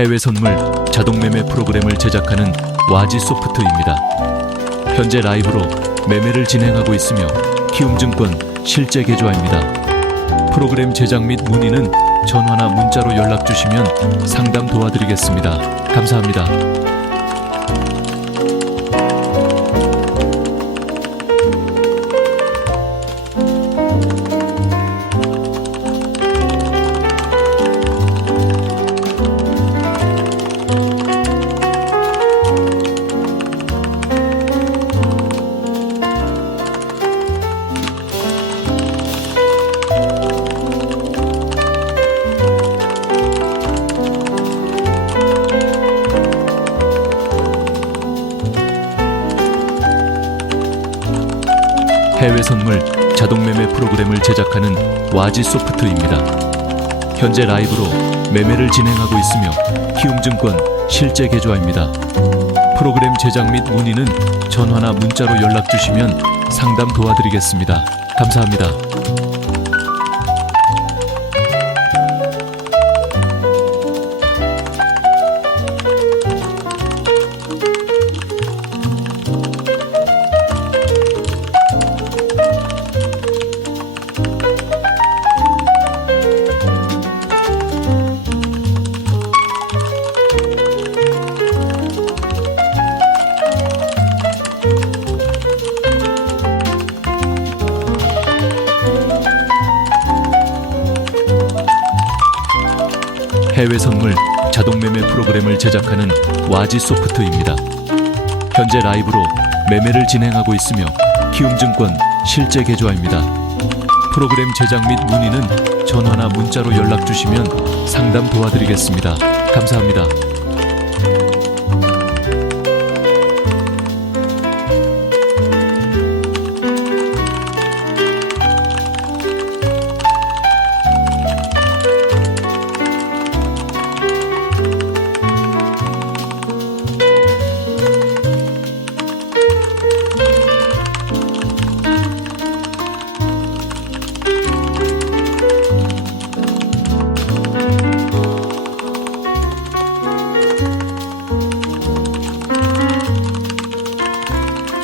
해외 선물 자동 매매 프로그램을 제작하는 와지 소프트입니다. 현재 라이브로 매매를 진행하고 있으며 키움증권 실제 계좌입니다. 프로그램 제작 및 문의는 전화나 문자로 연락 주시면 상담 도와드리겠습니다. 감사합니다. 해외 선물 자동 매매 프로그램을 제작하는 와지 소프트입니다. 현재 라이브로 매매를 진행하고 있으며 키움증권 실제 계좌입니다. 프로그램 제작 및 문의는 전화나 문자로 연락 주시면 상담 도와드리겠습니다. 감사합니다. 해외 선물 자동 매매 프로그램을 제작하는 와지 소프트입니다. 현재 라이브로 매매를 진행하고 있으며 키움증권 실제 계좌입니다. 프로그램 제작 및 문의는 전화나 문자로 연락 주시면 상담 도와드리겠습니다. 감사합니다.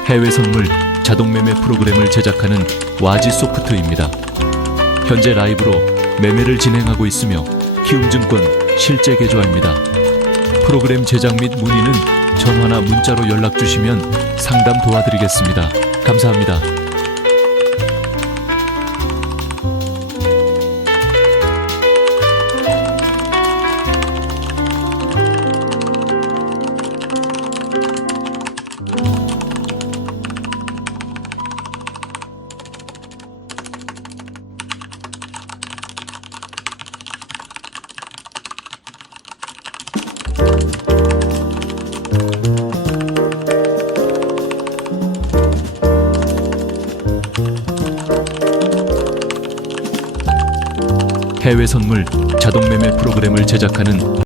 해외 선물 자동 매매 프로그램을 제작하는 와지 소프트입니다. 현재 라이브로 매매를 진행하고 있으며 키움증권 실제 계좌입니다. 프로그램 제작 및 문의는 전화나 문자로 연락 주시면 상담 도와드리겠습니다. 감사합니다. 해외 선물 자동 매매 프로그램을 제작하는